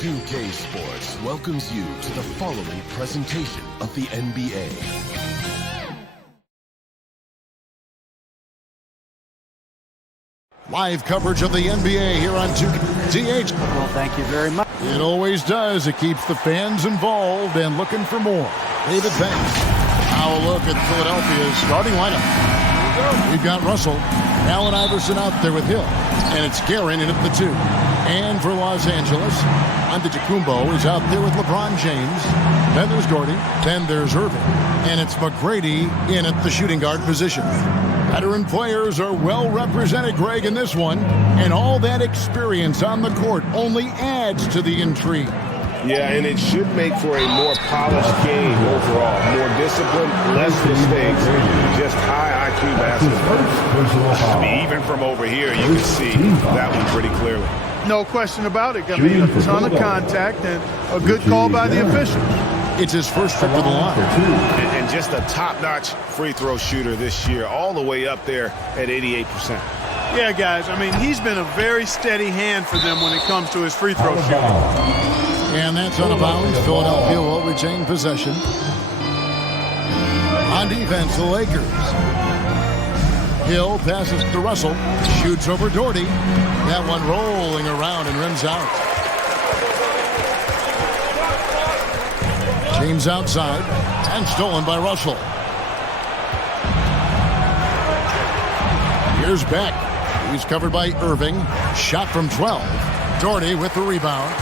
2K Sports welcomes you to the following presentation of the NBA. Live coverage of the NBA here on 2K. Well, thank you very much. It always does. It keeps the fans involved and looking for more. David Banks. Now a look at Philadelphia's starting lineup. We've got Russell, Allen Iverson out there with Hill, and it's Guerin in at the 2. And for Los Angeles, Antetokounmpo is out there with LeBron James. Then there's Gordy. Then there's Irving. And it's McGrady in at the shooting guard position. Veteran players are well represented, Greg, in this one. And all that experience on the court only adds to the intrigue. Yeah, and it should make for a more polished game overall. More discipline, less mistakes, just high IQ basketball. I mean, even from over here, you can see that one pretty clearly. No question about it. I mean, a ton of contact and a good call by the officials. It's his first trip to the line. And just a top-notch free throw shooter this year, all the way up there at 88%. Yeah, guys, I mean, he's been a very steady hand for them when it comes to his free throw shooting. And that's out of bounds. Philadelphia will retain possession. On defense, the Lakers. Hill passes to Russell. Shoots over Doherty. That one rolling around and rims out. James outside. And stolen by Russell. Here's Beck. He's covered by Irving. Shot from 12. Doherty with the rebound.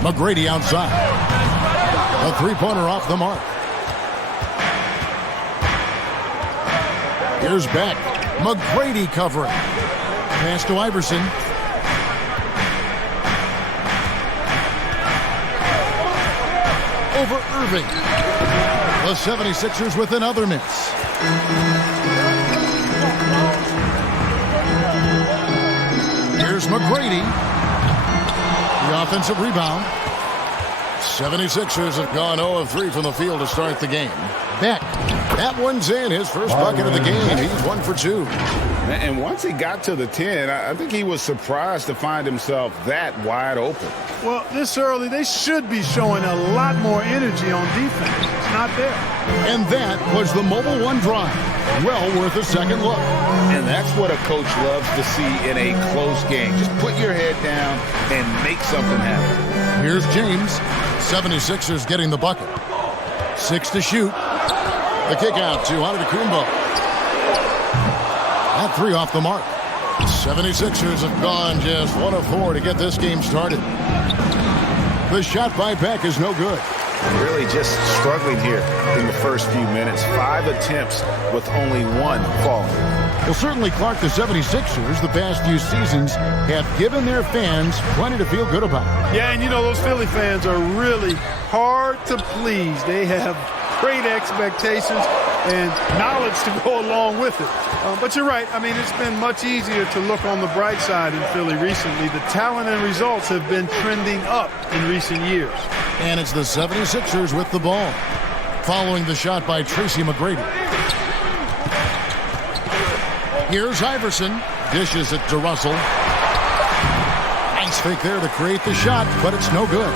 McGrady outside. A three-pointer off the mark. Here's Beck. McGrady covering. Pass to Iverson. Over Irving. The 76ers with another miss. Here's McGrady. The offensive rebound. 76ers have gone 0 of 3 from the field to start the game. Beck. That one's in. His first bucket of the game. He's 1 for 2. And once he got to the 10, I think he was surprised to find himself that wide open. Well, this early, they should be showing a lot more energy on defense. It's not there. And that was the Mobile One drive. Well worth a second look. And that's what a coach loves to see in a close game. Just put your head down and make something happen. Here's James. 76ers getting the bucket. 6 to shoot. The kick out to Antetokounmpo. That 3 off the mark. 76ers have gone just 1 of 4 to get this game started. The shot by Beck is no good. Really just struggling here in the first few minutes. 5 attempts with only 1 falling. Well, certainly, Clark, the 76ers the past few seasons have given their fans plenty to feel good about. Yeah, and you know, those Philly fans are really hard to please. They have great expectations and knowledge to go along with it. But you're right. I mean, it's been much easier to look on the bright side in Philly recently. The talent and results have been trending up in recent years. And it's the 76ers with the ball. Following the shot by Tracy McGrady. Here's Iverson. Dishes it to Russell. Nice fake there to create the shot, but it's no good.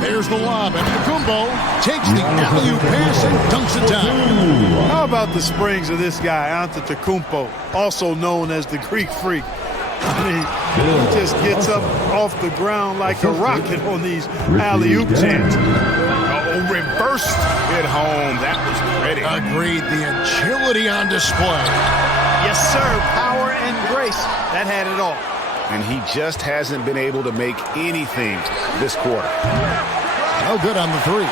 There's the lob, and Antetokounmpo takes the alley-oop pass and dunks it down. How about the springs of this guy, Antetokounmpo, also known as the Greek Freak? I mean, he just gets up off the ground like a rocket on these alley-oop jams. Oh, reversed it home. That was pretty. Agreed. The agility on display. Yes, sir. Power and grace. That had it all. And he just hasn't been able to make anything this quarter. No good on the 3.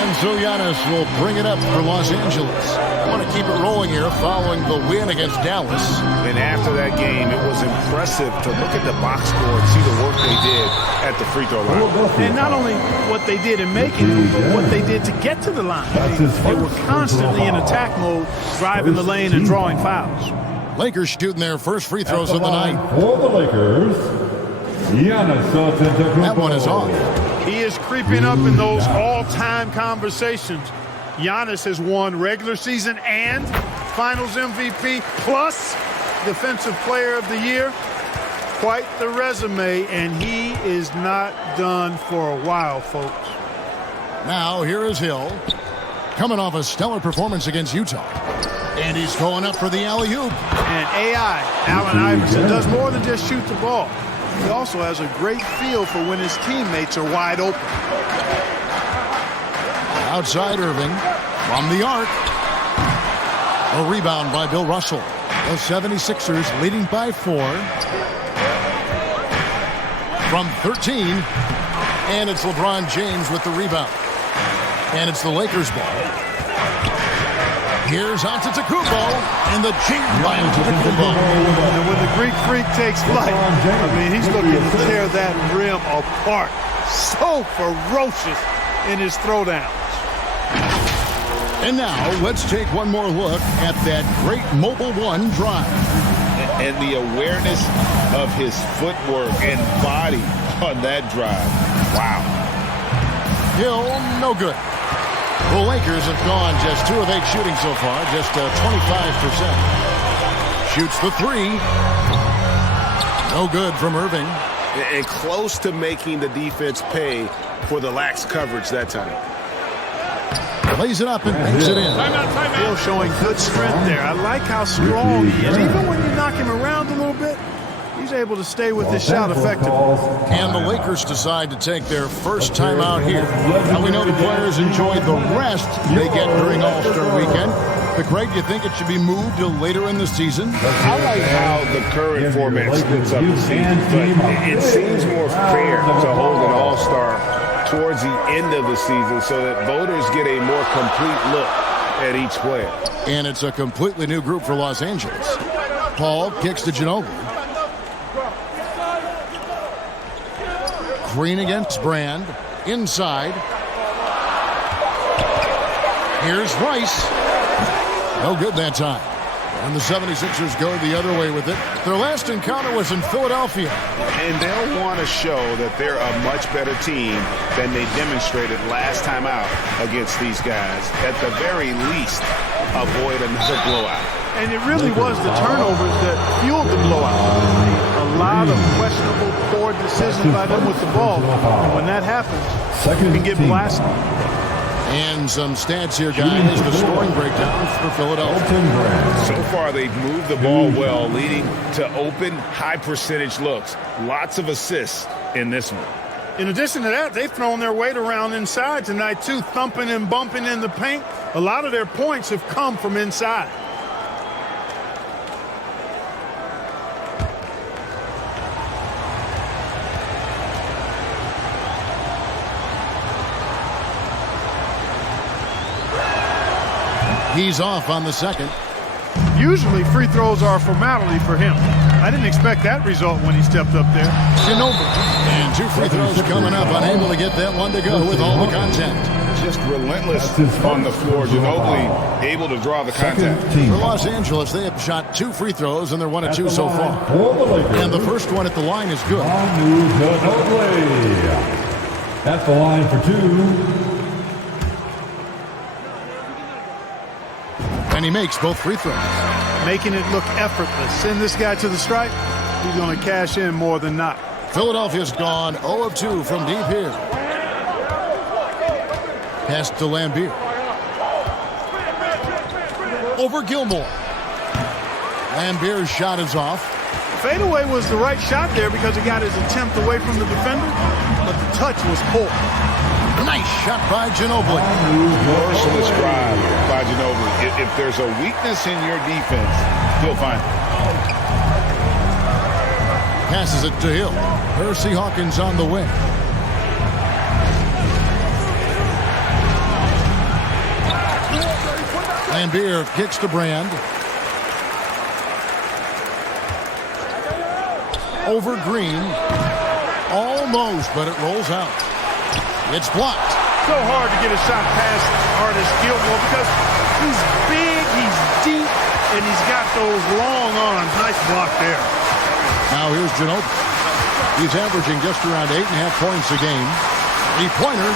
And so Giannis will bring it up for Los Angeles. Want to keep it rolling here following the win against Dallas. And after that game, it was impressive to look at the box score and see the work they did at the free throw line. And not only what they did in making it, but what they did to get to the line. They were constantly in attack mode, driving the lane and drawing fouls. Lakers shooting their first free throws of the night. For the Lakers, That one is off. He is creeping up in those all-time conversations. Giannis has won regular season and Finals MVP plus Defensive Player of the Year. Quite the resume, and he is not done for a while, folks. Now here is Hill, coming off a stellar performance against Utah. And he's going up for the alley-oop. And AI, Allen Iverson, does more than just shoot the ball. He also has a great feel for when his teammates are wide open. Outside Irving, from the arc. A rebound by Bill Russell. The 76ers leading by 4. From 13. And it's LeBron James with the rebound. And it's the Lakers ball. Here's Antetokounmpo, and the cheat by Antetokounmpo. And when the Greek Freak takes flight, I mean, he's looking to tear that rim apart. So ferocious in his throwdowns. And now, let's take one more look at that great Mobile One drive. And the awareness of his footwork and body on that drive. Wow. Hill, no good. The Lakers have gone just 2 of 8 shooting so far, just 25%. Shoots the 3. No good from Irving. And close to making the defense pay for the lax coverage that time. Lays it up and banks it in. Hill showing good strength there. I like how strong he is. Even when you knock him around a little bit, he's able to stay with his shot effectively. And the Lakers decide to take their first time out here. Now we know the players enjoy the rest they get during All-Star Weekend. But Greg, you think it should be moved to later in the season? I like how the current format splits up the season, but it seems more fair to hold an All-Star towards the end of the season so that voters get a more complete look at each player. And it's a completely new group for Los Angeles. Paul kicks to Ginobili. Green against Brand. Inside. Here's Rice. No good that time. And the 76ers go the other way with it. Their last encounter was in Philadelphia. And they'll want to show that they're a much better team than they demonstrated last time out against these guys. At the very least, avoid another blowout. And it really was the turnovers that fueled the blowout. A lot of questionable, poor decisions by them with the ball. And when that happens, you can get blasted. And some stats here, guys. The scoring breakdown for Philadelphia. So far, they've moved the ball well, leading to open, high-percentage looks. Lots of assists in this one. In addition to that, they've thrown their weight around inside tonight, too, thumping and bumping in the paint. A lot of their points have come from inside. He's off on the second. Usually free throws are a formality for him. I didn't expect that result when he stepped up there. Ginobili. And 2 free throws coming up. Unable to get that one to go with all the contact. Just relentless on the floor. Ginobili able to draw the contact. For Los Angeles, they have shot 2 free throws, and they're 1 of 2 so far. And the first one at the line is good. At the line for 2. And he makes both free throws. Making it look effortless. Send this guy to the stripe. He's going to cash in more than not. Philadelphia's gone 0 of 2 from deep here. Pass to Lambeer. Over Gilmore. Lambeer's shot is off. Fadeaway was the right shot there because it got his attempt away from the defender, but the touch was poor. Nice shot by Ginobili. Merciless drive by Ginobili. If there's a weakness in your defense, you'll find it. Passes it to Hill. Percy Hawkins on the wing. Lambier kicks to Brand. Over Green. Almost, but it rolls out. It's blocked. So hard to get a shot past Artis Gilmore because he's big, he's deep, and he's got those long arms. Nice block there. Now here's Ginobili. He's averaging just around 8.5 points a game. 3-pointer.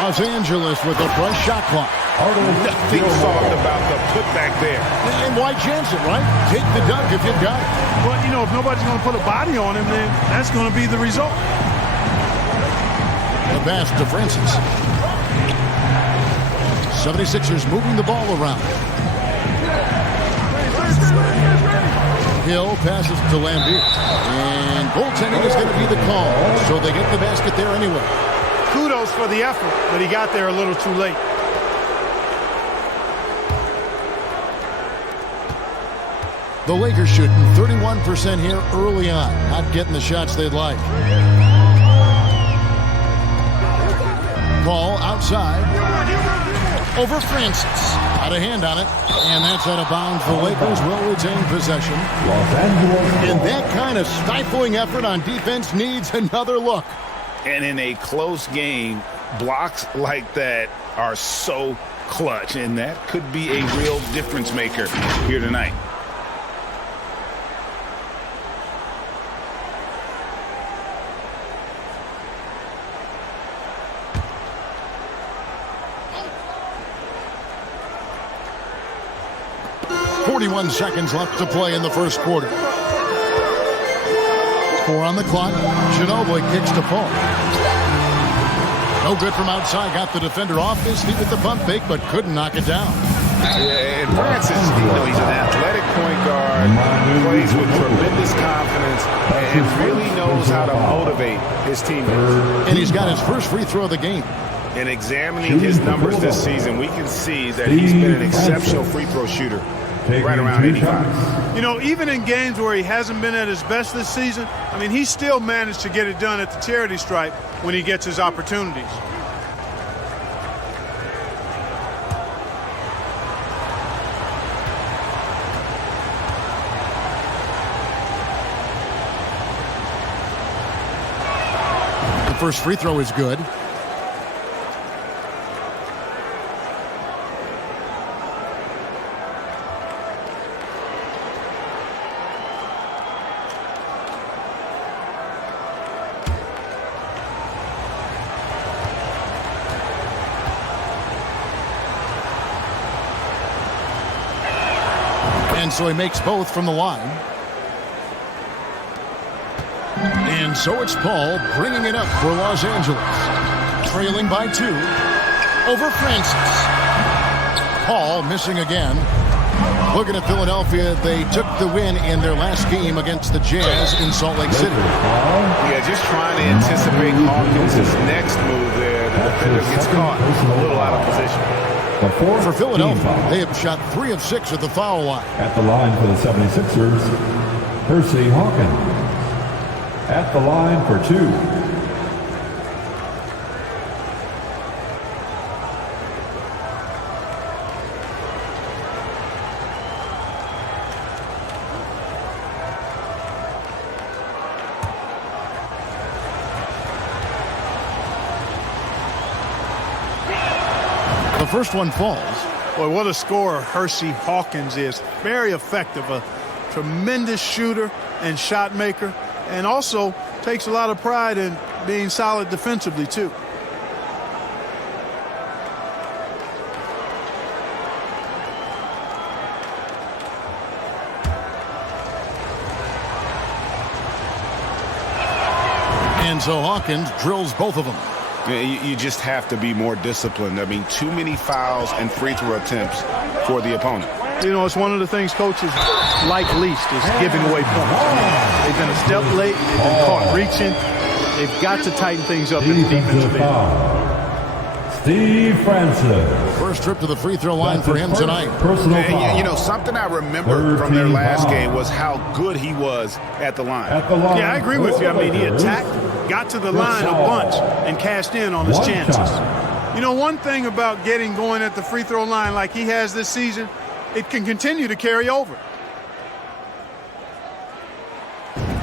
Los Angeles with a fresh shot clock. Nothing soft about the putback there. And why chance it, right? Take the dunk if you've got it. Well, you know, if nobody's going to put a body on him, then that's going to be the result. The pass to Francis. 76ers moving the ball around. Hill passes to Lambier. And goaltending is going to be the call. So they get the basket there anyway. Kudos for the effort, but he got there a little too late. The Lakers shooting 31% here early on. Not getting the shots they'd like. Ball outside. Over Francis. Out of hand on it. And that's out of bounds. The Lakers will retain possession. And that kind of stifling effort on defense needs another look. And in a close game, blocks like that are so clutch. And that could be a real difference maker here tonight. Seconds left to play in the first quarter. 4 on the clock. Ginobili kicks to Paul. No good from outside. Got the defender off his feet with the pump fake, but couldn't knock it down. And Francis, you know, he's an athletic point guard, plays with tremendous confidence, and really knows how to motivate his teammates. And he's got his first free throw of the game. And examining his numbers this season, we can see that he's been an exceptional free throw shooter. Right around 85. You know, even in games where he hasn't been at his best this season, I mean, he still managed to get it done at the charity stripe when he gets his opportunities. The first free throw is good. So he makes both from the line. And so it's Paul bringing it up for Los Angeles. Trailing by 2. Over Francis. Paul missing again. Looking at Philadelphia, they took the win in their last game against the Jazz in Salt Lake City. Yeah, just trying to anticipate Hawkins' next move there. The defender gets caught a little out of position. For Philadelphia, they have shot 3 of 6 at the foul line. At the line for the 76ers, Percy Hawkins. At the line for 2. The first one falls. Boy, what a scorer Hersey Hawkins is. Very effective, a tremendous shooter and shot maker, and also takes a lot of pride in being solid defensively, too. And so Hawkins drills both of them. You just have to be more disciplined. I mean, too many fouls and free throw attempts for the opponent. You know, it's one of the things coaches like least is giving away points. They've been a step late. They've been caught reaching. They've got to tighten things up in the defensive end. Steve Francis. First trip to the free throw line for him tonight. And, you know, something I remember from their last game was how good he was at the line. Yeah, I agree with you. I mean, he attacked, got to the line a bunch, and cashed in on his chances. You know, one thing about getting going at the free throw line like he has this season, it can continue to carry over.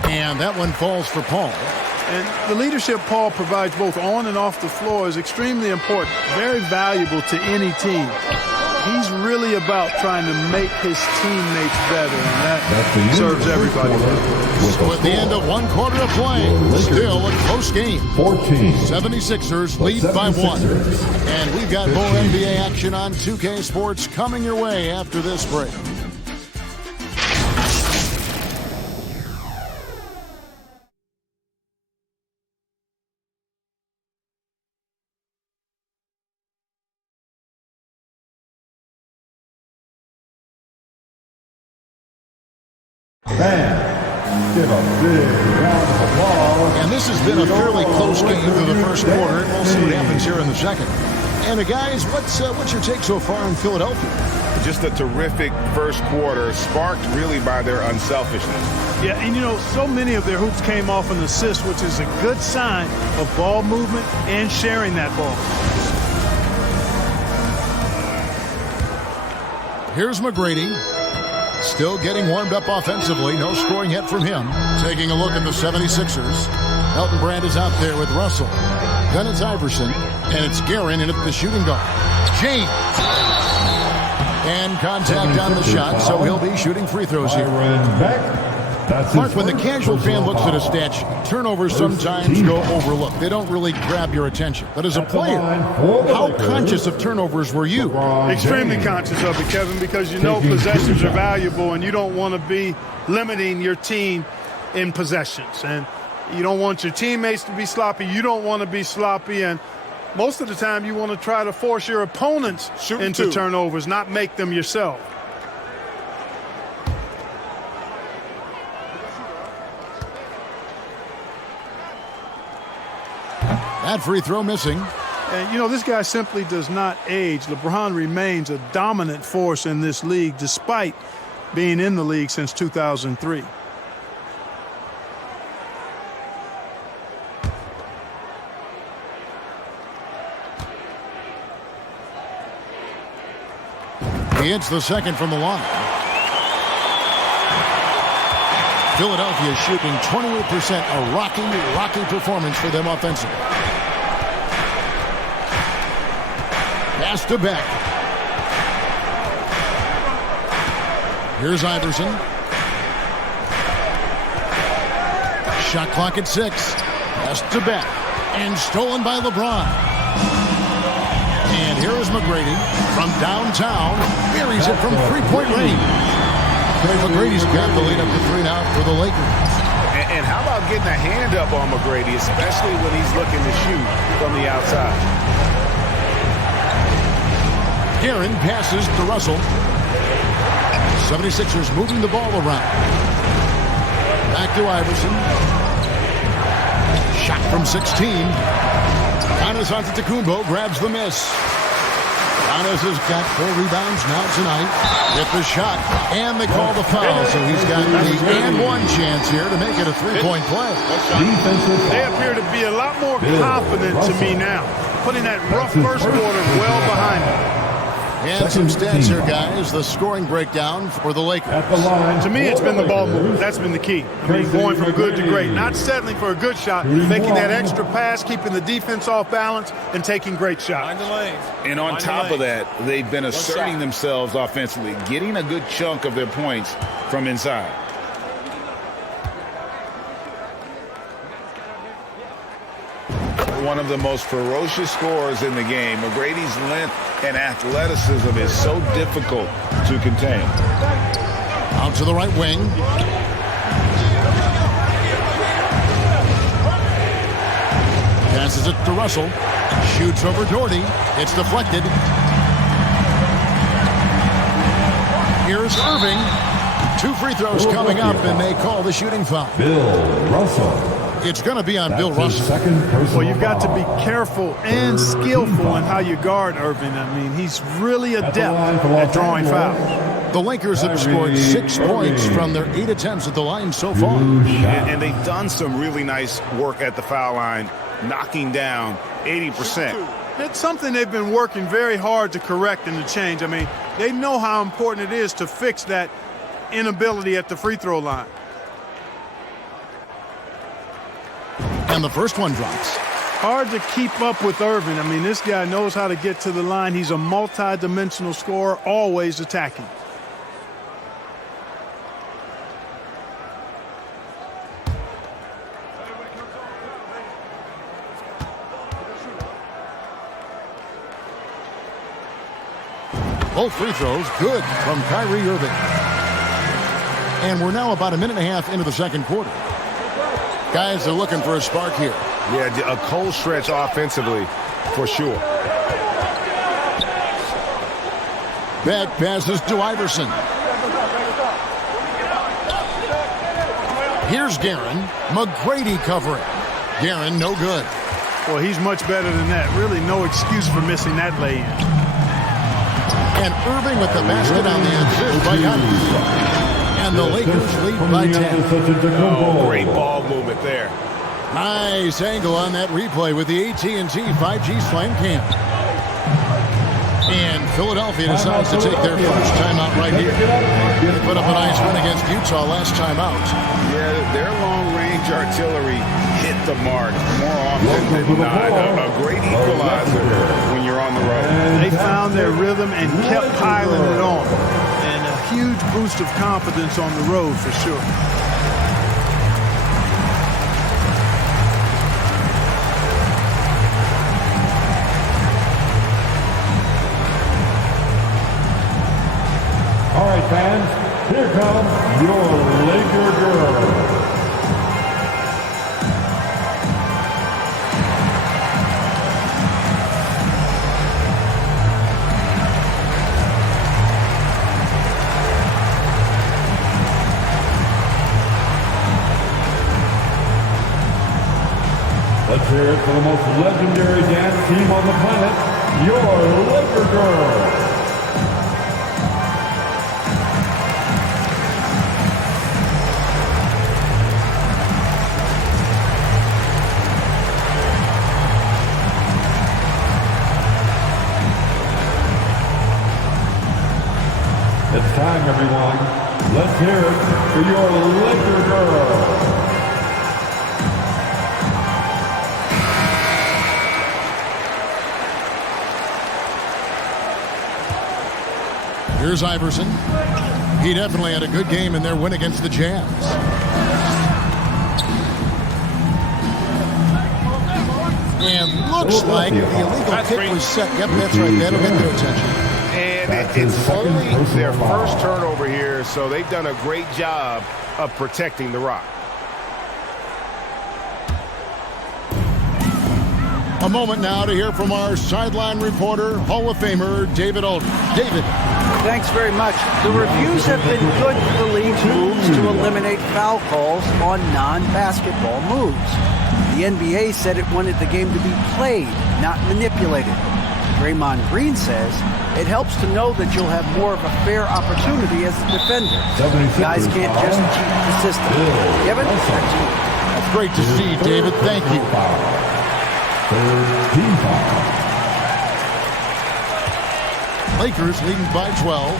And that one falls for Paul. And the leadership Paul provides both on and off the floor is extremely important, very valuable to any team. He's really about trying to make his teammates better, and that serves everybody. So at the end of one quarter of play, still a close game. 76ers lead by 1. And we've got more NBA action on 2K Sports coming your way after this break. And this has been a fairly close game through the first quarter. We'll see what happens here in the second. And guys, what's your take so far in Philadelphia? Just a terrific first quarter, sparked really by their unselfishness. Yeah, and you know, so many of their hoops came off an assist, which is a good sign of ball movement and sharing that ball. Here's McGrady. Still getting warmed up offensively. No scoring yet from him. Taking a look at the 76ers. Elton Brand is out there with Russell. Then it's Iverson. And it's Guerin in at the shooting guard. James. And contact on the shot, so he'll be shooting free throws here. Mark, when the casual fan looks at a stat sheet, turnovers sometimes go overlooked. They don't really grab your attention. But as a player, how conscious of turnovers were you? Extremely conscious of it, Kevin, because you know possessions are valuable and you don't want to be limiting your team in possessions. And you don't want your teammates to be sloppy. You don't want to be sloppy. And most of the time you want to try to force your opponents into turnovers, not make them yourself. That free throw missing. And, you know, this guy simply does not age. LeBron remains a dominant force in this league despite being in the league since 2003. He hits the second from the line. Philadelphia shooting 28%, a rocky performance for them offensively. Pass to Beck. Here's Iverson. Shot clock at 6. Pass to Beck. And stolen by LeBron. And here is McGrady from downtown. Buries it from three-point range. McGrady's got the lead up to 3 now for the Lakers. And how about getting a hand up on McGrady, especially when he's looking to shoot from the outside? Guerin passes to Russell. 76ers moving the ball around. Back to Iverson. Shot from 16. Giannis Antetokounmpo grabs the miss. Giannis has got 4 rebounds now tonight. Hit the shot, and they call the foul. So he's got the and one chance here to make it a 3-point play. They appear to be a lot more confident to me now, putting that rough first quarter well behind them. And some stats here, guys. The scoring breakdown for the Lakers. To me, it's been the ball movement. That's been the key. I mean, going from good to great. Not settling for a good shot, making that extra pass, keeping the defense off balance, and taking great shots. And on top of that, they've been asserting themselves offensively, getting a good chunk of their points from inside. One of the most ferocious scorers in the game. McGrady's length and athleticism is so difficult to contain. Out to the right wing. Passes it to Russell. Shoots over Doherty. It's deflected. Here's Irving. 2 free throws coming up, and they call the shooting foul. Bill Russell. It's going to be on Bill Russell. Well, you've got to be careful and skillful in how you guard Irving. I mean, he's really adept at drawing fouls. The Lakers have scored 6 points from their 8 attempts at the line so far. And they've done some really nice work at the foul line, knocking down 80% It's something they've been working very hard to correct and to change. I mean, they know how important it is to fix that inability at the free throw line. And the first one drops. Hard to keep up with Irving. I mean, this guy knows how to get to the line. He's a multi-dimensional scorer, always attacking. Both free throws good from Kyrie Irving. And we're now about a minute and a half into the second quarter. Guys are looking for a spark here. Yeah, a cold stretch offensively, for sure. Back passes to Iverson. Here's Guerin. McGrady covering. Guerin, no good. Well, he's much better than that. Really no excuse for missing that lay-in. And Irving with the basket on the assist by Kyrie. And the Lakers lead by 10. Oh, great ball movement there. Nice angle on that replay with the AT&T 5G Slam Cam. And Philadelphia decides to take their first timeout right here. They put up a nice win against Utah last time out. Yeah, their long-range artillery hit the mark more often than not. A great equalizer when you're on the road. They found their rhythm and kept piling it on. And a huge boost of confidence on the road for sure. All right, fans, here comes your Laker girl. Let's hear it for the most legendary dance team on the planet, your Laker girl. It's time, everyone. Let's hear it for your Laker girl. Here's Iverson. He definitely had a good game in their win against the Jazz. And looks like the illegal kick was set. Yep, that's right. That'll get their attention. And it's only their first turnover here, so they've done a great job of protecting the rock. A moment now to hear from our sideline reporter, Hall of Famer David Aldridge. David. Thanks very much. The reviews have been good for the league's moves to eliminate foul calls on non-basketball moves. The NBA said it wanted the game to be played, not manipulated. Draymond Green says it helps to know that you'll have more of a fair opportunity as a defender. Guys can't just cheat the system. Kevin, back to you. That's great to see, David. Thank you. Team foul. Lakers leading by 12.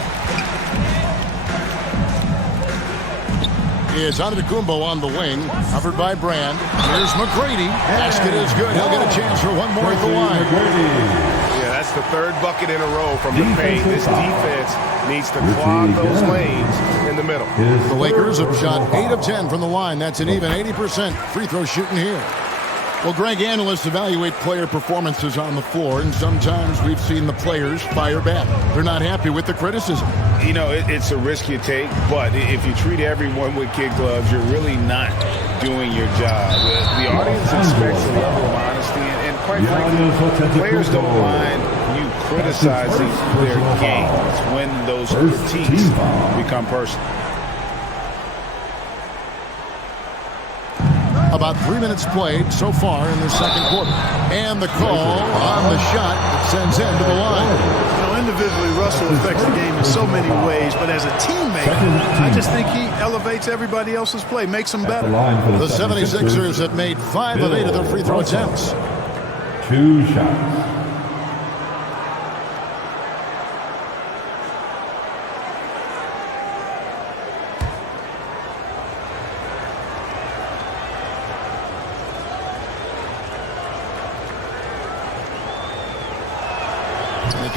Is Antetokounmpo on the wing, covered by Brand. Here's McGrady. Basket is good. He'll get a chance for one more at the line. Yeah, that's the third bucket in a row from the paint. This defense needs to clog those lanes in the middle. The Lakers have shot 8 of 10 from the line. That's an even 80% free throw shooting here. Well, Greg, analysts evaluate player performances on the floor, and sometimes we've seen the players fire back. They're not happy with the criticism. You know, it's a risk you take, but if you treat everyone with kid gloves, you're really not doing your job. The audience expects a level of honesty, and quite frankly, players don't mind you criticizing their game. It's when those critiques become personal. About 3 minutes played so far in the second quarter. And the call on the shot that sends him to the line. You know, individually, Russell affects the game in so many ways, but as a teammate, I just think he elevates everybody else's play, makes them better. The 76ers have made 5 of 8 of their free throw attempts. 2 shots.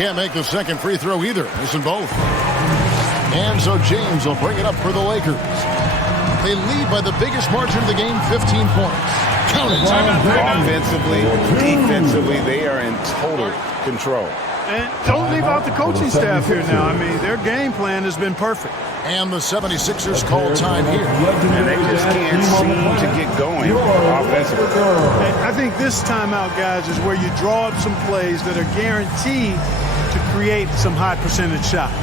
can't make the second free throw either. Missing both. And so James will bring it up for the Lakers. They lead by the biggest margin of the game, 15 points. Count it. Offensively, defensively, they are in total control. And don't leave out the coaching staff here now. I mean, their game plan has been perfect. And the 76ers call time here. And they just can't seem to get going offensively. And I think this timeout, guys, is where you draw up some plays that are guaranteed to create some high percentage shots.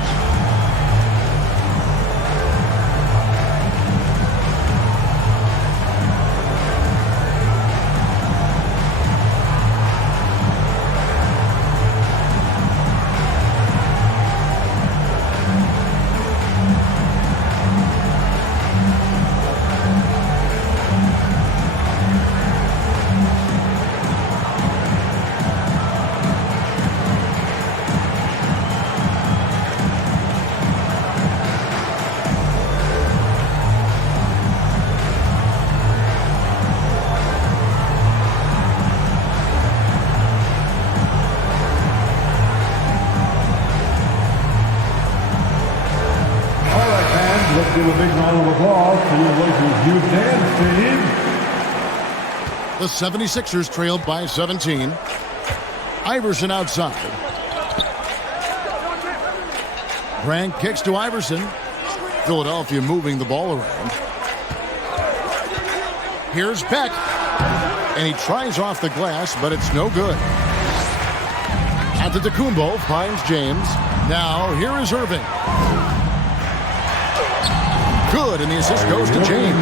Give a big round of applause to your Lakers youth dance team. The 76ers trailed by 17. Iverson outside. Grant kicks to Iverson. Philadelphia moving the ball around. Here's Beck. And he tries off the glass, but it's no good. Antetokounmpo finds James. Now here is Irving. Good, and the assist goes to James.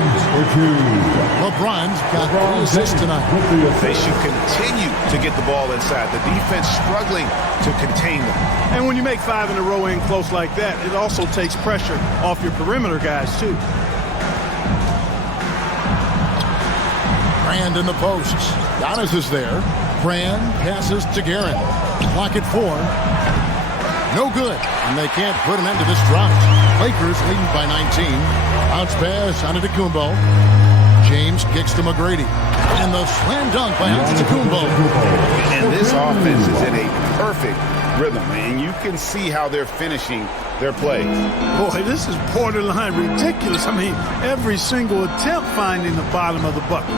LeBron's got 3 assists tonight. They should continue to get the ball inside. The defense struggling to contain them. And when you make 5 in a row in close like that, it also takes pressure off your perimeter guys, too. Brand in the posts. Giannis is there. Brand passes to Guerin. Clock at 4. No good, and they can't put an end to this drought. Lakers leading by 19. Bounce pass Antetokounmpo. James kicks to McGrady. And the slam dunk by Antetokounmpo. And this offense is in a perfect rhythm, and you can see how they're finishing their plays. Boy, this is borderline ridiculous. I mean, every single attempt finding the bottom of the bucket.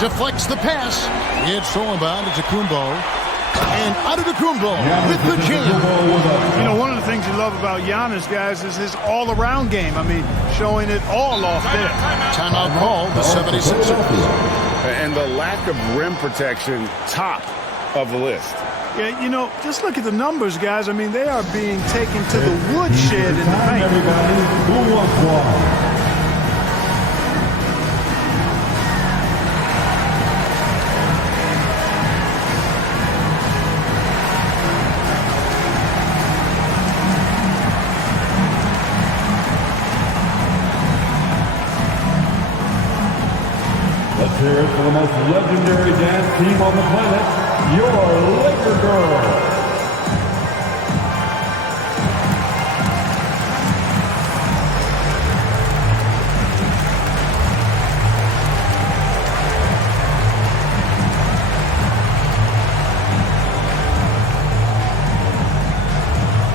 Deflects the pass. It's stolen by Antetokounmpo. And Antetokounmpo with the jam. You know, one of the things you love about Giannis, guys, is his all-around game. I mean, showing it all off there. Timeout called the 76ers. And the lack of rim protection, top of the list. Yeah, you know, just look at the numbers, guys. I mean, they are being taken to the woodshed in the paint. Everybody who wants one. Let's hear it for the most legendary dance team on the planet, your Laker Girls.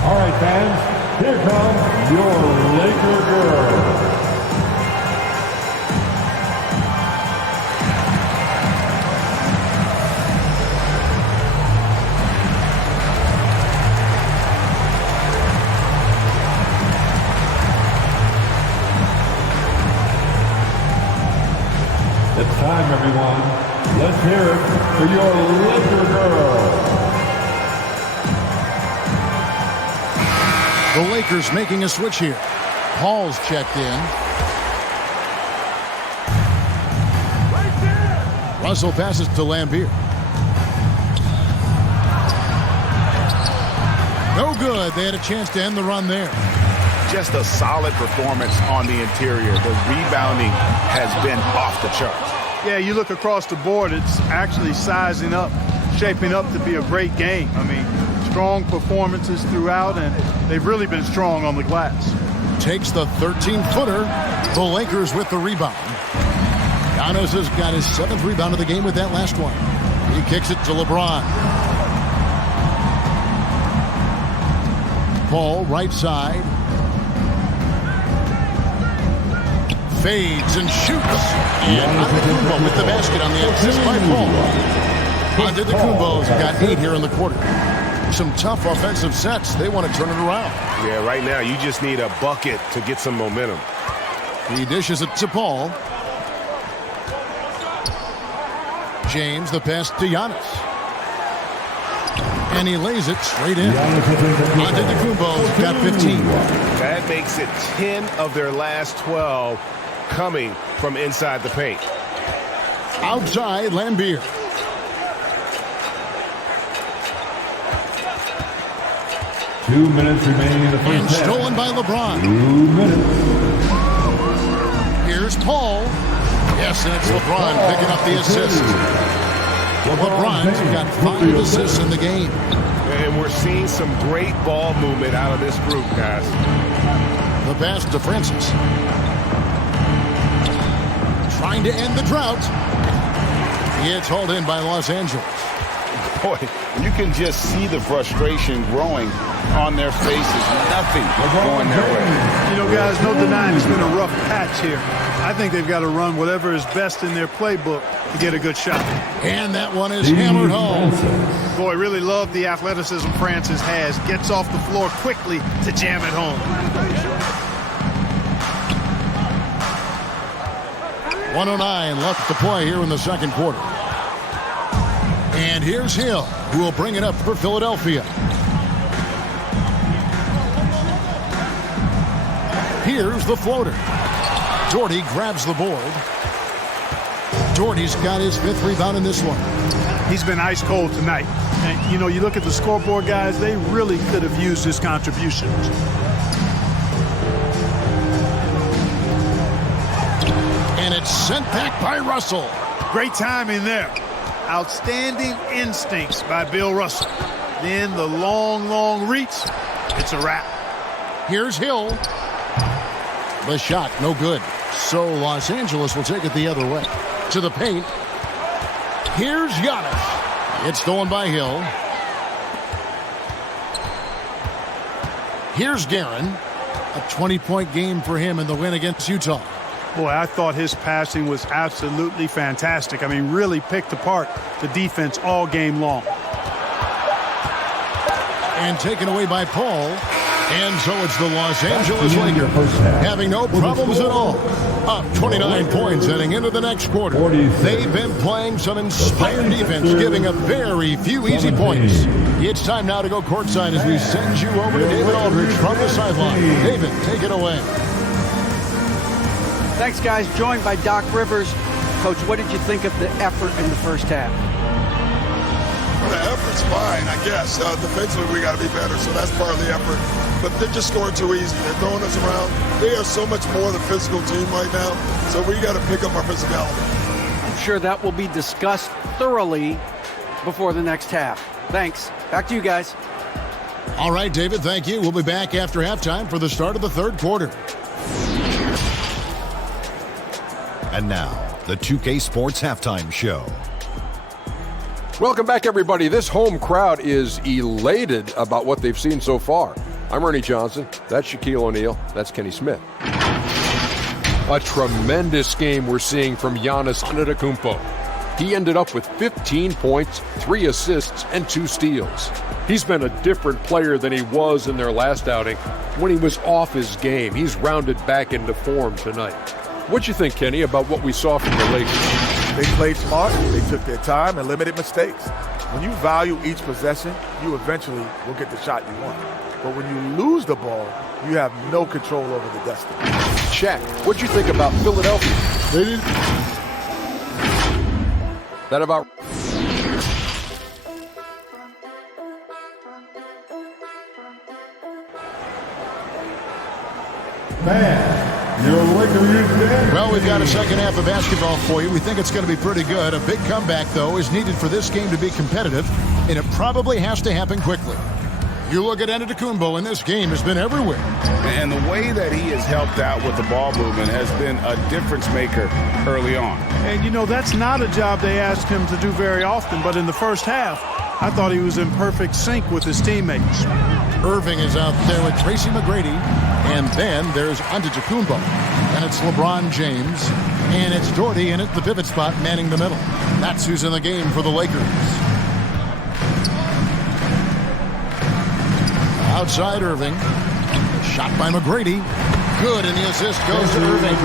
All right, fans, here comes your Laker Girls. It's time, everyone. Let's hear it for your Laker Girls. The Lakers making a switch here. Paul's checked in. Russell passes to Lambeer. No good. They had a chance to end the run there. Just a solid performance on the interior. The rebounding has been off the charts. Yeah, you look across the board, it's actually sizing up, shaping up to be a great game. I mean, strong performances throughout, and they've really been strong on the glass. Takes the 13-footer. The Lakers with the rebound. Giannis has got his 7th rebound of the game with that last one. He kicks it to LeBron. Paul, right side. Fades and shoots. And Antetokounmpo with the basket on the assist by Paul. Antetokounmpo's got 8 here in the quarter. Some tough offensive sets. They want to turn it around. Yeah, right now you just need a bucket to get some momentum. He dishes it to Paul. James, the pass to Giannis. And he lays it straight in. Antetokounmpo's got 15. That makes it 10 of their last 12 coming from inside the paint. Outside, Lambeer. Two minutes remaining in the first And half. stolen by LeBron. 2 minutes. Here's Paul. Yes, and it's LeBron picking up the assist. LeBron's got 5 assists in the game. And we're seeing some great ball movement out of this group, guys. The pass to Francis. Trying to end the drought. It's hauled in by Los Angeles. Boy, you can just see the frustration growing on their faces. Nothing going their way. You know, guys, no denying it's been a rough patch here. I think they've got to run whatever is best in their playbook to get a good shot. And that one is hammered home. Boy, really love the athleticism Francis has. Gets off the floor quickly to jam it home. 1:09 left to play here in the second quarter. And here's Hill, who will bring it up for Philadelphia. Here's the floater. Doherty grabs the board. Doherty's got his 5th rebound in this one. He's been ice cold tonight. And, you know, you look at the scoreboard, guys, they really could have used his contributions. And it's sent back by Russell. Great timing there. Outstanding instincts by Bill Russell. Then the long reach. It's a wrap. Here's Hill. The shot, no good. So Los Angeles will take it the other way. To the paint. Here's Giannis. It's stolen by Hill. Here's Guerin. A 20-point game for him in the win against Utah. Boy, I thought his passing was absolutely fantastic. I mean, really picked apart the defense all game long. And taken away by Paul. And so it's the Los Angeles Lakers having no problems at all. Up 29 points heading into the next quarter. They've been playing some inspired defense, giving up very few easy points. It's time now to go courtside as we send you over to David Aldridge from the sideline. David, take it away. Thanks, guys. Joined by Doc Rivers. Coach, what did you think of the effort in the first half? Well, the effort's fine, I guess. Defensively, we got to be better, so that's part of the effort. But they're just scoring too easy. They're throwing us around. They are so much more than a physical team right now, so we got to pick up our physicality. I'm sure that will be discussed thoroughly before the next half. Thanks. Back to you guys. All right, David, thank you. We'll be back after halftime for the start of the third quarter. And now, the 2K Sports Halftime Show. Welcome back, everybody. This home crowd is elated about what they've seen so far. I'm Ernie Johnson. That's Shaquille O'Neal. That's Kenny Smith. A tremendous game we're seeing from Giannis Antetokounmpo. He ended up with 15 points, 3 assists, and 2 steals. He's been a different player than he was in their last outing when he was off his game. He's rounded back into form tonight. What you think, Kenny, about what we saw from the Lakers? They played smart, they took their time, and limited mistakes. When you value each possession, you eventually will get the shot you want. But when you lose the ball, you have no control over the destiny. Shaq, what'd you think about Philadelphia? That about... Well, we've got a second half of basketball for you. We think it's going to be pretty good. A big comeback, though, is needed for this game to be competitive, and it probably has to happen quickly. You look at Antetokounmpo, and this game has been everywhere. And the way that he has helped out with the ball movement has been a difference maker early on. And, you know, that's not a job they asked him to do very often, but in the first half, I thought he was in perfect sync with his teammates. Irving is out there with Tracy McGrady. And then there's Antetokounmpo. And it's LeBron James. And it's Doherty in at the pivot spot, manning the middle. That's who's in the game for the Lakers. Outside Irving. Shot by McGrady. Good, and the assist goes to Irving.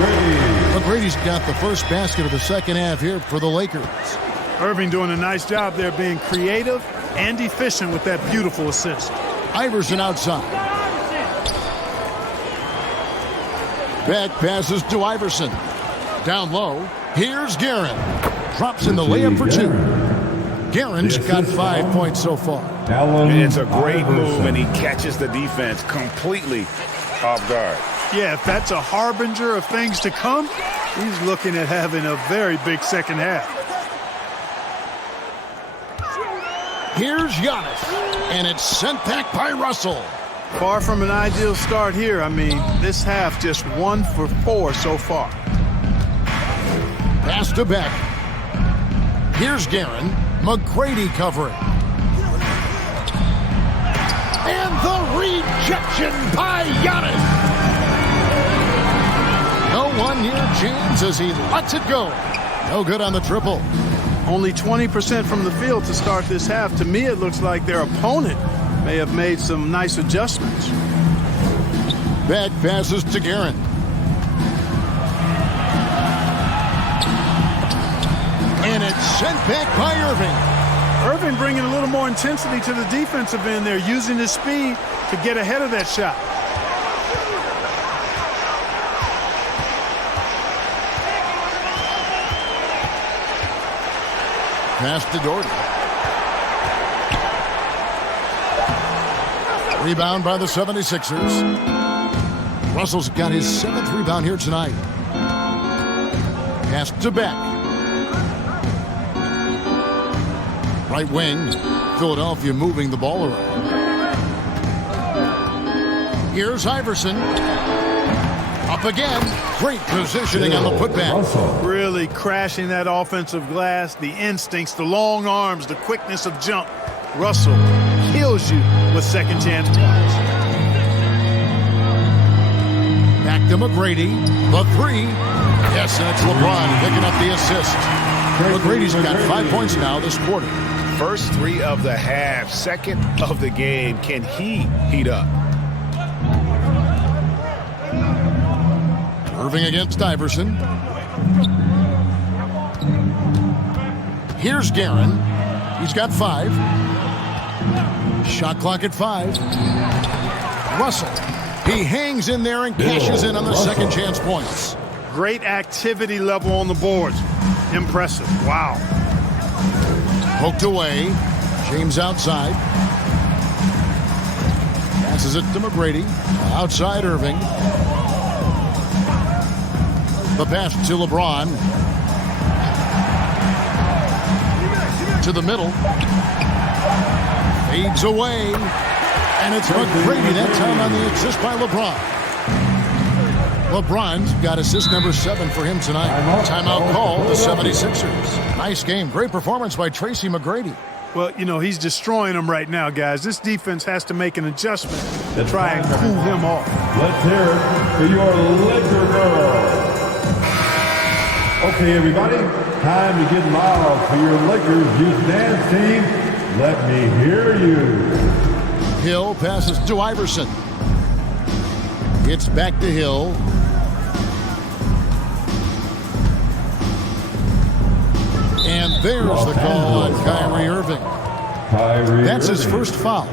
McGrady's got the first basket of the second half here for the Lakers. Irving doing a nice job there being creative and efficient with that beautiful assist. Iverson outside. Back passes to Iverson. Down low. Here's Guerin. Drops in the layup for two. Guerin's got 5 points so far. It's a great move, and he catches the defense completely off guard. Yeah, if that's a harbinger of things to come, he's looking at having a very big second half. Here's Giannis, and it's sent back by Russell. Far from an ideal start here. I mean, this half just 1 for 4 so far. Pass to Beck. Here's Guerin. McGrady covering. And the rejection by Giannis. No one near James as he lets it go. No good on the triple. Only 20% from the field to start this half. To me, it looks like their opponent may have made some nice adjustments. Back passes to Guerin. And it's sent back by Irving. Irving bringing a little more intensity to the defensive end there, using his speed to get ahead of that shot. Pass to Doherty. Rebound by the 76ers. Russell's got his 7th rebound here tonight. Pass to Beck. Right wing. Philadelphia moving the ball around. Here's Iverson. Up again. Great positioning on the putback. Really crashing that offensive glass. The instincts, the long arms, the quickness of jump. Russell kills you with second chance points. Back to McGrady. The three. Yes, and it's LeBron picking up the assist. McGrady's got 5 points now this quarter. First 3 of the half, second of the game. Can he heat up? Irving against Iverson. Here's Guerin. He's got 5. Shot clock at 5. Russell. He hangs in there and cashes in on the second chance points. Great activity level on the boards. Impressive. Wow. Poked away. James outside. Passes it to McGrady. Outside Irving. The pass to LeBron. To the middle. Fades away. And it's McGrady that time on the assist by LeBron. LeBron's got assist number 7 for him tonight. Timeout call, the 76ers. Nice game. Great performance by Tracy McGrady. Well, you know, he's destroying them right now, guys. This defense has to make an adjustment to try and cool him off. Let's hear it for your Laker girl. Okay, everybody, time to get loud for your Lakers youth dance team. Let me hear you. Hill passes to Iverson. It's back to Hill. And there's the call on Kyrie Irving. That's his first foul.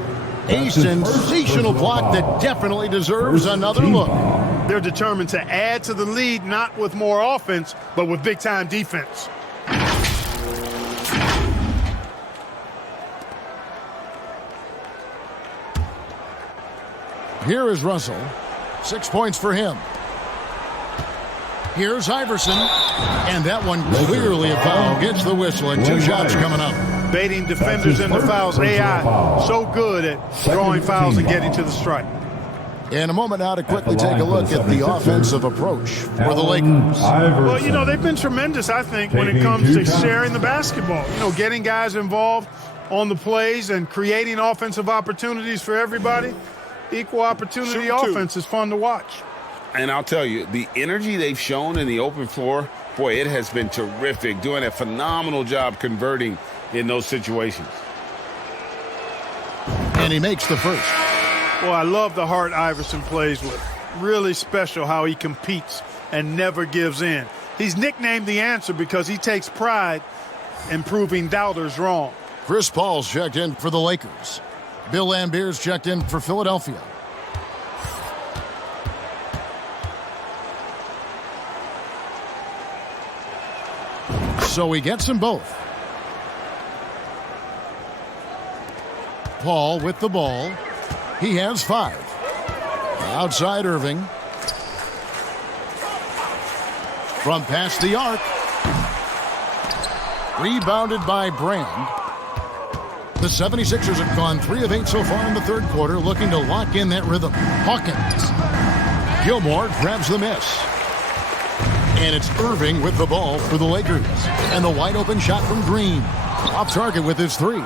A sensational block that definitely deserves another look. They're determined to add to the lead, not with more offense, but with big-time defense. Here is Russell. 6 points for him. Here's Iverson. And that one clearly a foul. Gets the whistle and 2 shots coming up. Baiting defenders into fouls. AI so good at drawing fouls and getting to the strike. In a moment now to quickly take a look at the offensive approach for the Lakers. Well, you know, they've been tremendous, I think, when it comes to sharing the basketball. You know, getting guys involved on the plays and creating offensive opportunities for everybody. Equal opportunity offense is fun to watch. And I'll tell you, the energy they've shown in the open floor, boy, it has been terrific, doing a phenomenal job converting in those situations. And he makes the first. Well, I love the heart Iverson plays with. Really special how he competes and never gives in. He's nicknamed the answer because he takes pride in proving doubters wrong. Chris Paul's checked in for the Lakers. Bill Lambier's checked in for Philadelphia. So he gets them both. Paul with the ball. He has 5. Outside Irving. From past the arc. Rebounded by Brand. The 76ers have gone 3 of 8 so far in the third quarter, looking to lock in that rhythm. Hawkins. Gilmore grabs the miss. And it's Irving with the ball for the Lakers. And the wide open shot from Green. Off target with his 3.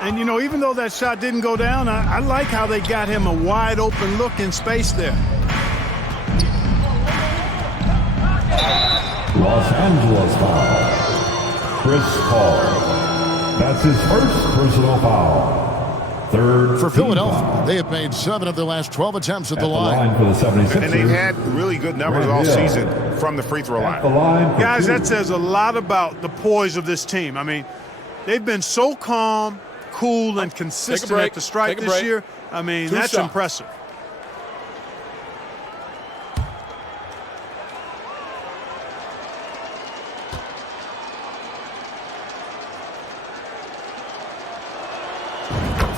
And, you know, even though that shot didn't go down, I like how they got him a wide open look in space there. Los Angeles foul. Chris Paul. That's his first personal foul. Third for Philadelphia. Foul. They have made 7 of their last 12 attempts at the line for the 76ers. And they've had really good numbers all season from the free throw line. Guys, that says a lot about the poise of this team. I mean, they've been so calm, cool, and consistent at the stripe this year. I mean, that's impressive.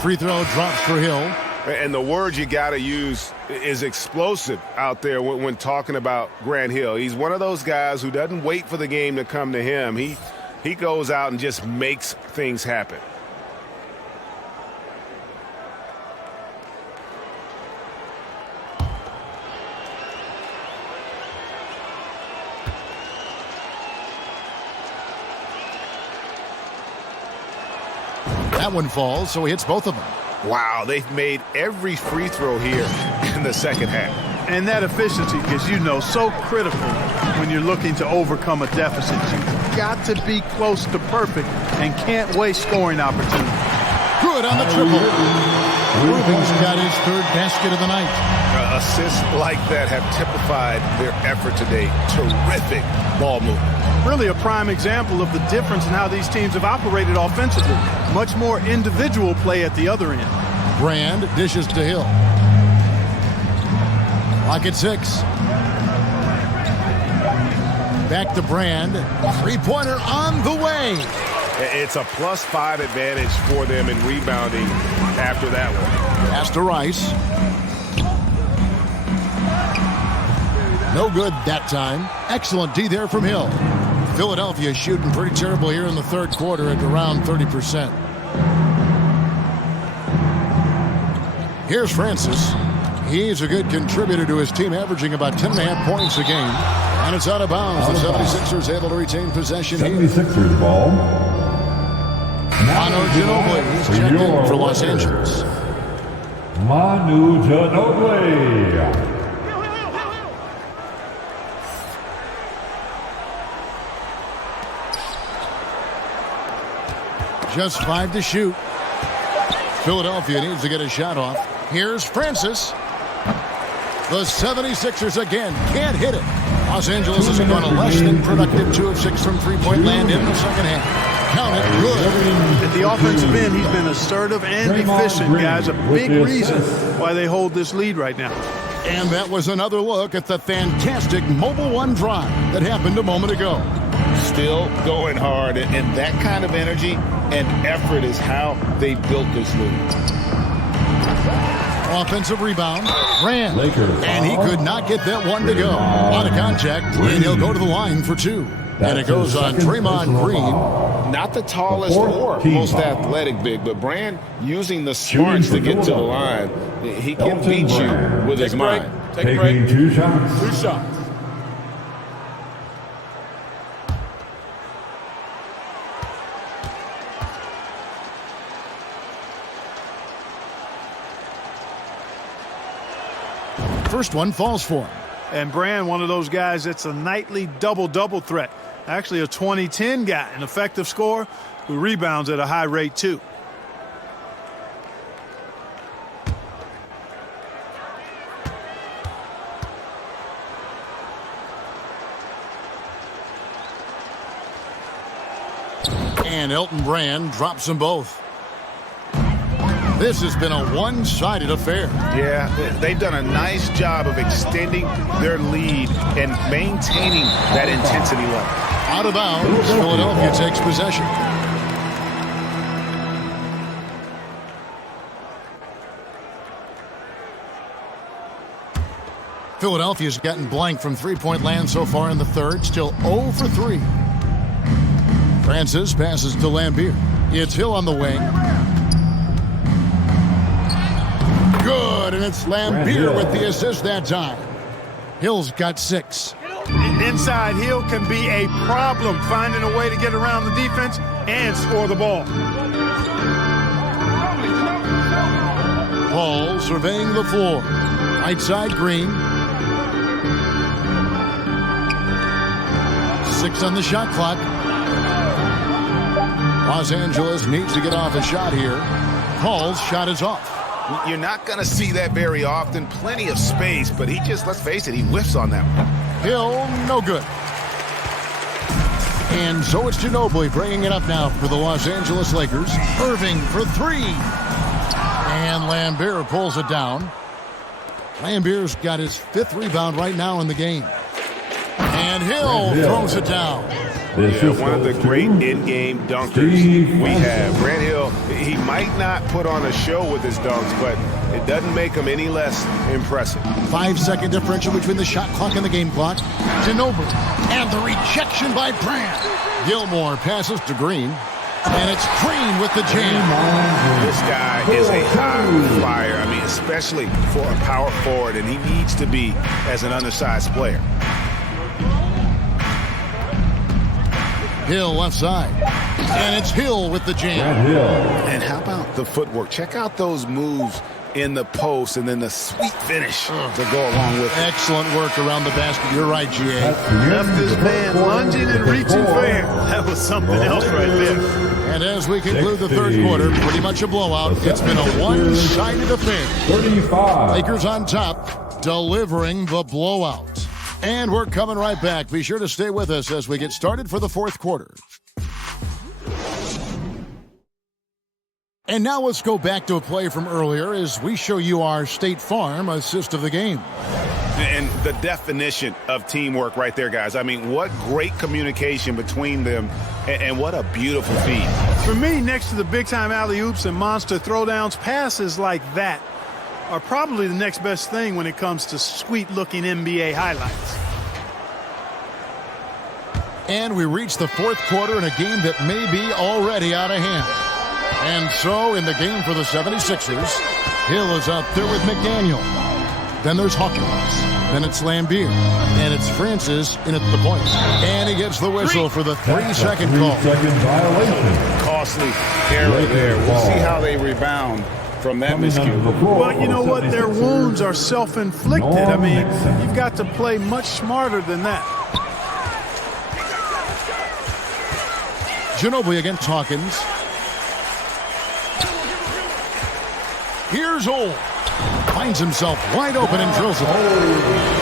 Free throw drops for Hill. And the word you got to use is explosive out there when talking about Grant Hill. He's one of those guys who doesn't wait for the game to come to him. He goes out and just makes things happen. That one falls, so he hits both of them. Wow, they've made every free throw here in the second half. And that efficiency is, you know, so critical when you're looking to overcome a deficit. You've got to be close to perfect and can't waste scoring opportunities. Good on the triple. Irving's got his 3rd basket of the night. Assists like that have typified their effort today. Terrific ball movement. Really a prime example of the difference in how these teams have operated offensively. Much more individual play at the other end. Brand dishes to Hill. Lock at 6. Back to Brand. 3-pointer on the way. It's a +5 advantage for them in rebounding after that one. Pass to Rice. No good that time. Excellent D there from Hill. Philadelphia shooting pretty terrible here in the third quarter at around 30%. Here's Francis. He's a good contributor to his team, averaging about 10.5 points a game. And it's out of bounds. The 76ers able to retain possession here. 76ers ball. Manu Ginobili is checked in for Los Angeles. Manu Ginobili. Just 5 to shoot. Philadelphia needs to get a shot off. Here's Francis. The 76ers again can't hit it. Los Angeles has gone a less than productive 2 of 6 from three-point land in the second half. Count it, good. At the offensive end, he's been assertive and efficient, guys. A big reason why they hold this lead right now. And that was another look at the fantastic Mobile One drive that happened a moment ago. Still going hard, and that kind of energy and effort is how they built this league. Offensive rebound, Brand, and he could not get that one to go. Out of contact, and he'll go to the line for 2. And it goes on Draymond Green. Not the tallest or most athletic big, but Brand using the smarts to get to the line. He can beat you with his mind. Take a break. 2 shots. 2 shots. first one falls for him. And Brand, one of those guys that's a nightly double-double threat. Actually a 20-10 guy, an effective scorer who rebounds at a high rate too. And Elton Brand drops them both. This has been a one-sided affair. Yeah, they've done a nice job of extending their lead and maintaining that intensity level. Out of bounds, Philadelphia takes possession. Philadelphia's gotten blank from three-point land so far in the third, still 0 for 3. Francis passes to Lambier. It's Hill on the wing. Good, and it's Lambier with the assist that time. Hill's got 6. Inside, Hill can be a problem finding a way to get around the defense and score the ball. Paul surveying the floor. Right side, Green. 6 on the shot clock. Los Angeles needs to get off a shot here. Paul's shot is off. You're not going to see that very often. Plenty of space, but he just, let's face it, he whiffs on that one. Hill, no good. And so it's Ginobili bringing it up now for the Los Angeles Lakers. Irving for 3. And Lambier pulls it down. Lambier's got his 5th rebound right now in the game. And Hill throws it down. Yeah, one of the great in-game dunkers we have. Grant Hill, he might not put on a show with his dunks, but it doesn't make him any less impressive. 5-second differential between the shot clock and the game clock. Ginobili, and the rejection by Brand. Gilmore passes to Green, and it's Green with the jam. This guy is a high flyer, I mean, especially for a power forward, and he needs to be as an undersized player. Hill left side. And it's Hill with the jam. And how about the footwork? Check out those moves in the post and then the sweet finish to go along with it. Excellent work around the basket. You're right, G.A. Left this man lunging and reaching fair. That was something else right there. And as we conclude the third quarter, pretty much a blowout. It's been a one-sided affair. 35. Lakers on top, delivering the blowout. And we're coming right back. Be sure to stay with us as we get started for the fourth quarter. And now let's go back to a play from earlier as we show you our State Farm assist of the game. And the definition of teamwork right there, guys. I mean, what great communication between them, and what a beautiful feed. For me, next to the big-time alley-oops and monster throwdowns, passes like that are probably the next best thing when it comes to sweet-looking NBA highlights. And we reach the fourth quarter in a game that may be already out of hand. And so, in the game for the 76ers, Hill is out there with McDaniel. Then there's Hawkins. Then it's Lambier. And it's Francis in at the point. And he gets the whistle for the 3-second call. 3-second violation. Costly error there. We'll see how they rebound from that miscue. Well, you know what? Their wounds are self-inflicted. I mean, you've got to play much smarter than that. Ginobili against Hawkins. Here's Ole. Finds himself wide open and drills it.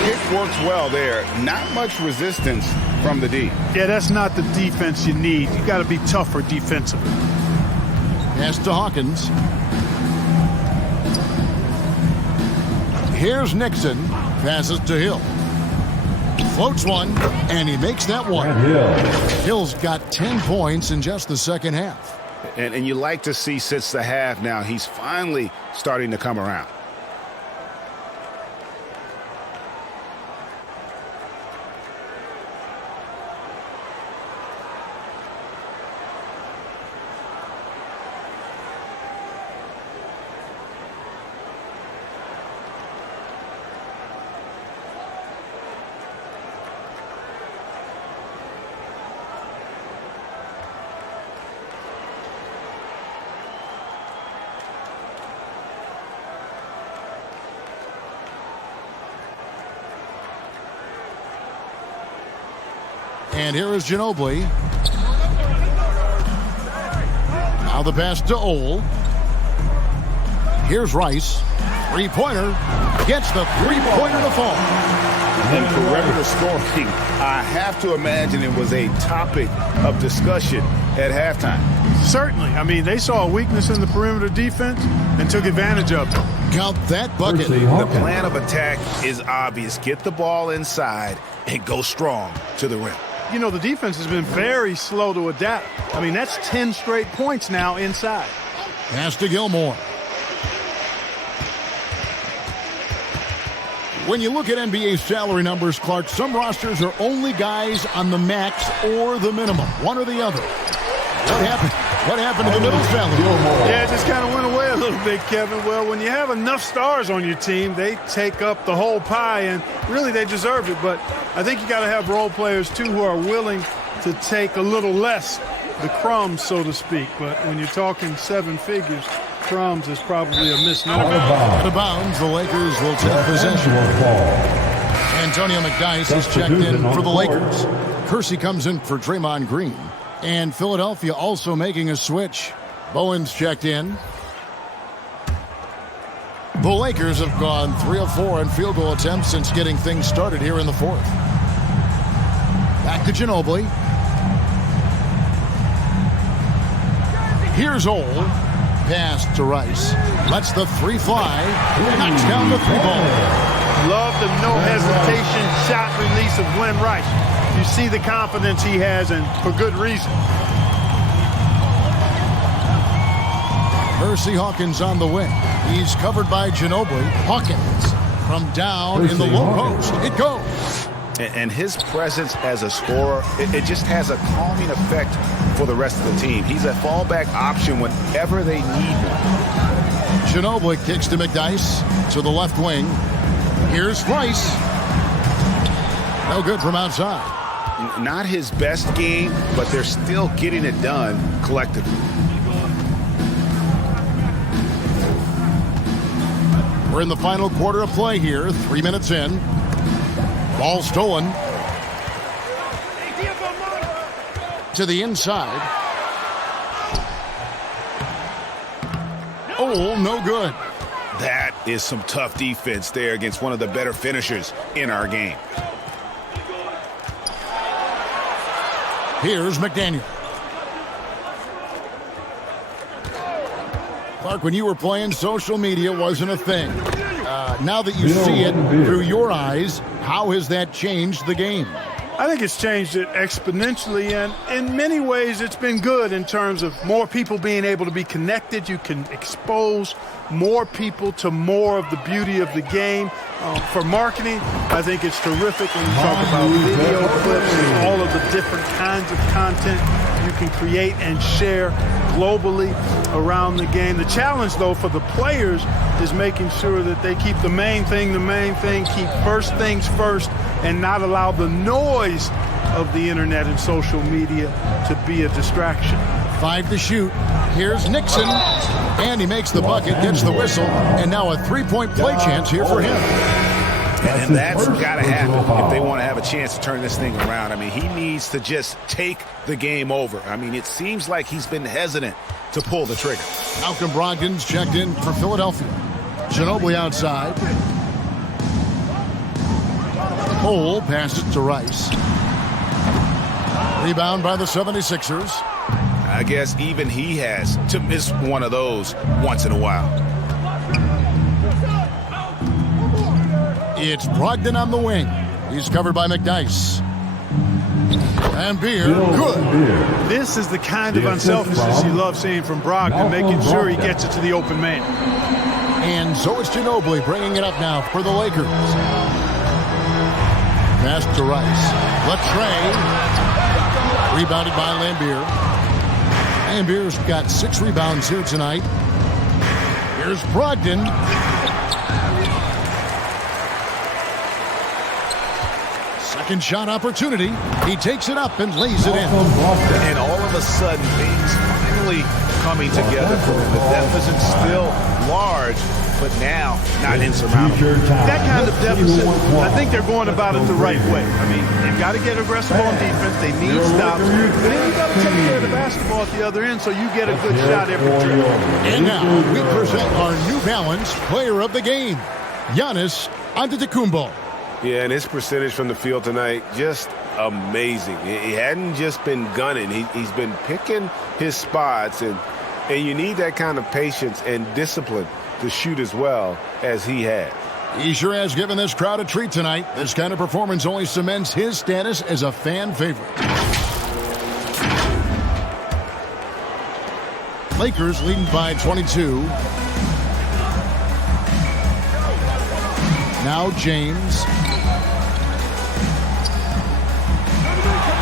It works well there. Not much resistance from the D. Yeah, that's not the defense you need. You got to be tougher defensively. Pass to Hawkins. Here's Nixon. Passes to Hill. Floats one, and he makes that one. Hill's got 10 points in just the second half. And you like to see since the half now, he's finally starting to come around. And here is Ginobili. Now the pass to Ole. Here's Rice. Three-pointer. Gets the three-pointer to fall. And perimeter scoring, I have to imagine it was a topic of discussion at halftime. Certainly. I mean, they saw a weakness in the perimeter defense and took advantage of it. Count that bucket. The plan of attack is obvious. Get the ball inside and go strong to the rim. You know, the defense has been very slow to adapt. I mean, that's 10 straight points now inside. Pass to Gilmore. When you look at NBA salary numbers, Clark, some rosters are only guys on the max or the minimum, one or the other. What happened to the middle salary? Yeah, it just kind of went away a little bit, Kevin. Well, when you have enough stars on your team, they take up the whole pie, and really they deserve it. But I think you got to have role players, too, who are willing to take a little less, the crumbs, so to speak. But when you're talking seven figures, crumbs is probably a misnomer. Out of bounds, the Lakers will take possession. Antonio McDyess has checked in for the Lakers. Kersey comes in for Draymond Green. And Philadelphia also making a switch. Bowen's checked in. The Lakers have gone 3 of 4 on field goal attempts since getting things started here in the fourth. Back to Ginobili. Here's Ole. Pass to Rice. Lets the three fly. Knocks down the three ball. Love the no-hesitation shot release of Glenn Rice. You see the confidence he has, and for good reason. Percy Hawkins on the wing. He's covered by Ginobili. Hawkins from down in the low post. It goes. And his presence as a scorer, it just has a calming effect for the rest of the team. He's a fallback option whenever they need one. Ginobili kicks to McDyess to the left wing. Here's Rice. No good from outside. Not his best game, but they're still getting it done collectively. We're in the final quarter of play here. 3 minutes in. Ball stolen. To the inside. Oh, no good. That is some tough defense there against one of the better finishers in our game. Here's McDaniel. Clark, when you were playing, social media wasn't a thing. Now that you see it through your eyes, how has that changed the game? I think it's changed it exponentially, and in many ways it's been good in terms of more people being able to be connected. You can expose more people to more of the beauty of the game. For marketing, I think it's terrific when you talk about video clips and all of the different kinds of content you can create and share globally around the game. The challenge, though, for the players is making sure that they keep the main thing, keep first things first, and not allow the noise of the internet and social media to be a distraction. 5 to shoot. Here's Nixon. And he makes the bucket, gets the whistle, and now a three-point play chance here for him. And that's got to happen if they want to have a chance to turn this thing around. I mean, he needs to just take the game over. I mean, it seems like he's been hesitant to pull the trigger. Malcolm Brogdon's checked in for Philadelphia. Ginobili outside. Cole passes to Rice. Rebound by the 76ers. I guess even he has to miss one of those once in a while. It's Brogdon on the wing. He's covered by McDyess. And Beer, good. This is the kind of unselfishness you love seeing from Brogdon, making sure he gets it to the open man. And so it's Ginobili bringing it up now for the Lakers. Pass to Rice. Latrey. Rebounded by Lambeer. Lambier's got 6 rebounds here tonight. Here's Brogdon. Second shot opportunity. He takes it up and lays it in. And all of a sudden, things finally coming together for him. The deficit's still large, but now not insurmountable. That kind of deficit, I think they're going about it the right way. I mean, they've got to get aggressive on defense. They need stops. But then you've got to take care of the basketball at the other end so you get a good shot every trip. And now we present our New Balance player of the game, Giannis Antetokounmpo. Yeah, and his percentage from the field tonight, just amazing. He hadn't just been gunning. He's been picking his spots, and you need that kind of patience and discipline to shoot as well as he had. He sure has given this crowd a treat tonight. This kind of performance only cements his status as a fan favorite. Lakers leading by 22. Now James.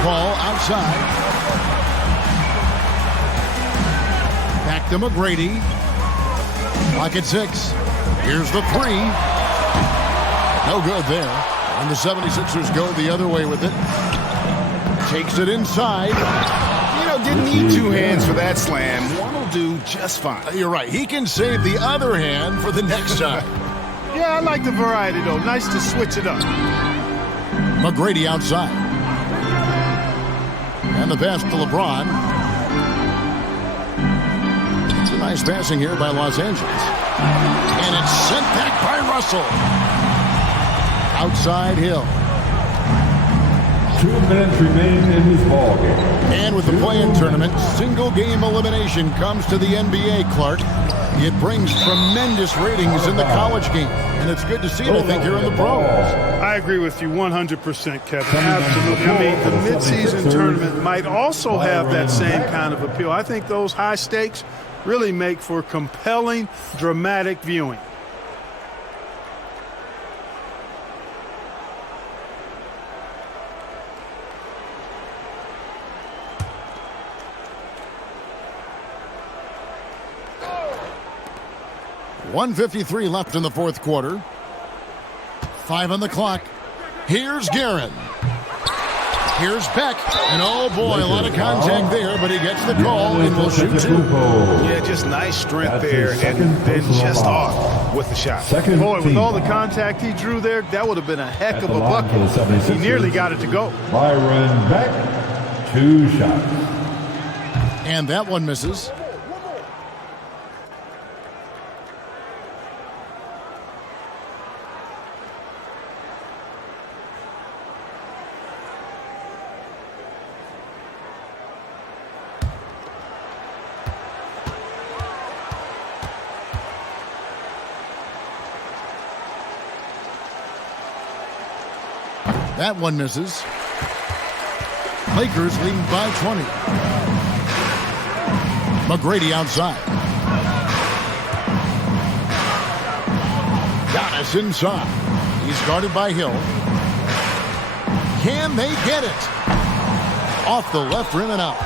Ball outside. Back to McGrady. Clock at 6. Here's the 3. No good there. And the 76ers go the other way with it. Takes it inside. You know, didn't need two hands for that slam. One will do just fine. You're right. He can save the other hand for the next time. Yeah, I like the variety, though. Nice to switch it up. McGrady outside. And the pass to LeBron. It's a nice passing here by Los Angeles. And it's sent back by Russell. Outside Hill. 2 minutes remain in this ball game. And with the play-in tournament, single game elimination comes to the NBA, Clark. It brings tremendous ratings in the college game. And it's good to see it, I think, here in the pros. I agree with you 100%, Kevin. Absolutely. I mean, the midseason tournament might also have that same kind of appeal. I think those high stakes really make for compelling, dramatic viewing. .153 left in the fourth quarter. 5 on the clock. Here's Guerin. Here's Beck. And oh boy, a lot of contact there, but he gets the call and will shoot 2. Yeah, just nice strength there, and then just off with the shot. Boy, with all the contact he drew there, that would have been a heck of a bucket. He nearly got it to go. Byron Beck, 2 shots. And that one misses. That one misses. Lakers leading by 20. McGrady outside. Giannis inside. He's guarded by Hill. Can they get it? Off the left rim and out.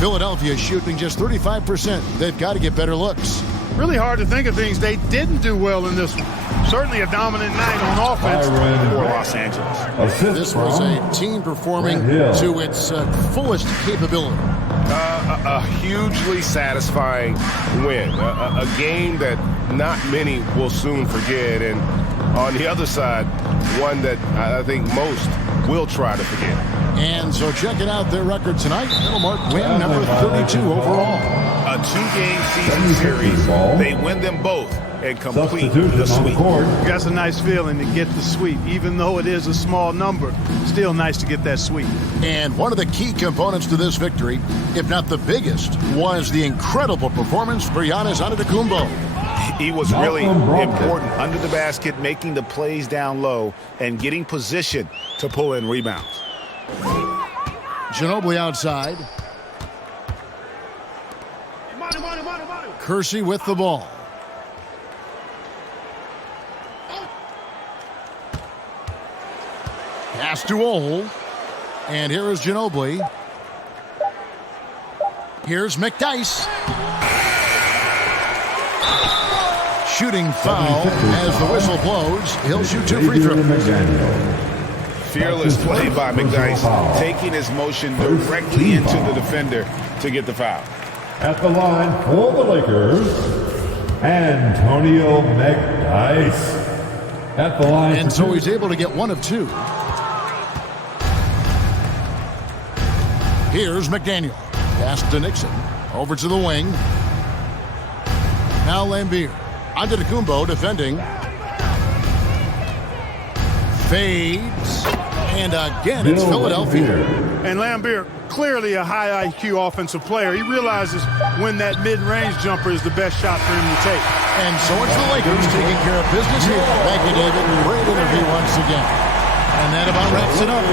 Philadelphia shooting just 35%. They've got to get better looks. Really hard to think of things they didn't do well in this one. Certainly a dominant night on offense for Los Angeles. This was a team performing to its fullest capability. A hugely satisfying win. A game that not many will soon forget. And on the other side, one that I think most will try to forget. And so checking out their record tonight, it'll mark win number 32 overall. A 2-game season series. They win them both and complete the sweep. That's a nice feeling to get the sweep. Even though it is a small number, still nice to get that sweep. And one of the key components to this victory, if not the biggest, was the incredible performance for Giannis Antetokounmpo. He was really important under the basket, making the plays down low and getting position to pull in rebounds. Ginobili outside. Kersey with the ball. Pass to Ohl. And here is Ginobili. Here's McDyess. Shooting foul as the whistle blows. He'll shoot 2 free throws. Fearless play by McDyess, taking his motion directly into the defender to get the foul. At the line for the Lakers, Antonio McDice. At the line. And so he's able to get one of two. Here's McDaniel. Pass to Nixon. Over to the wing. Now Lambier. Antetokounmpo defending. Fades. And again, it's Philadelphia. And Lambier, clearly a high IQ offensive player. He realizes when that mid-range jumper is the best shot for him to take. And so it's the Lakers taking care of business here. Thank you, David. Great interview once again. And that about wraps it up.